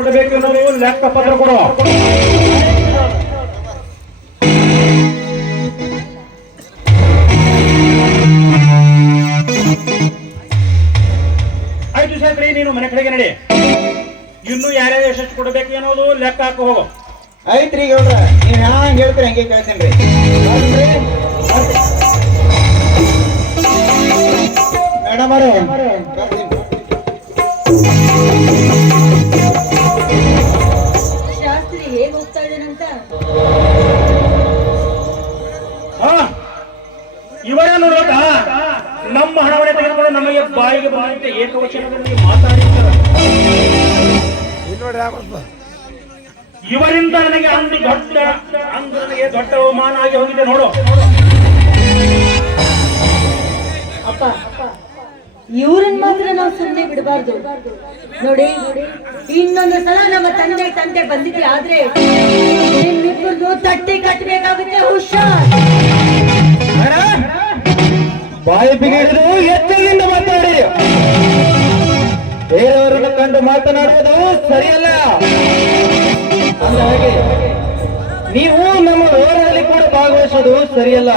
ಕೊಡಬೇಕು ಅನ್ನೋದು ಲೆಕ್ಕ ಪತ್ರ ಕೊಡು. ಆಯ್ತು ಶಾಸ್ತ್ರಿ, ನೀನು ಮನೆ ಕಡೆಗೆ ನಡಿ. ಇನ್ನು ಯಾರ್ಯಾರು ಎಷ್ಟೆಷ್ಟು ಕೊಡಬೇಕು ಅನ್ನೋದು ಲೆಕ್ಕ ಹಾಕಿ ಹೋಗು. ಐತ್ರಿ ಗೌಡ್ರ, ನೀವ್ ಹ್ಯಾಂಗ ಹೇಳ್ತೀರಿ ಹಂಗೆ ಕೇಳ್ತೇನ್ರಿ. ಮೇಡಮ್ ಅವರೇ, ಶಾಸ್ತ್ರಿ ಹೇಗ್ ಹೋಗ್ತಾ ಇದ್ದೇನಂತ? ಇವರೇ ನೋಡೋದ ನಮ್ಮ ಹಣವನ್ನೇ ತೆಗೆದುಕೊಂಡು ನಮಗೆ ಬಾಯಿಗೆ ಬಂದಂತೆ ಏಕವಚನದಲ್ಲಿ ಮಾತಾಡಿದ್ದಾರೆ. ಇವರಿಂದ ನನಗೆ ಅಂದು ನನಗೆ ದೊಡ್ಡ ಅವಮಾನ ಆಗಿ ಹೋಗಿದೆ ನೋಡು. ಅಪ್ಪ, ಇವ್ರನ್ನ ಮಾತ್ರ ನಾವು ಸುಮ್ಮನೆ ಬಿಡಬಾರ್ದು ನೋಡಿ. ಇನ್ನೊಂದು ಸಲ ನಮ್ಮ ತಂದೆ ಬಂದಿದ್ರೆ ಆದ್ರೆ ನಿಮ್ಮಿಬ್ಬರದು ತಟ್ಟಿ ಕಟ್ಟಬೇಕಾಗುತ್ತೆ. ಹುಷಾರ್. ಬಾಯಿ ಬಿಗಿಡಿದು ಎಚ್ಚರಿಕೆಯಿಂದ ಮಾತಾಡಿ. ಬೇರೆಯವರನ್ನು ಕಂಡು ಮಾತನಾಡುವುದು ಸರಿಯಲ್ಲ. ಹಾಗೆ ನೀವು ನಮ್ಮ ವ್ಯವಹಾರದಲ್ಲಿ ಕೂಡ ಭಾಗವಹಿಸೋದು ಸರಿಯಲ್ಲ.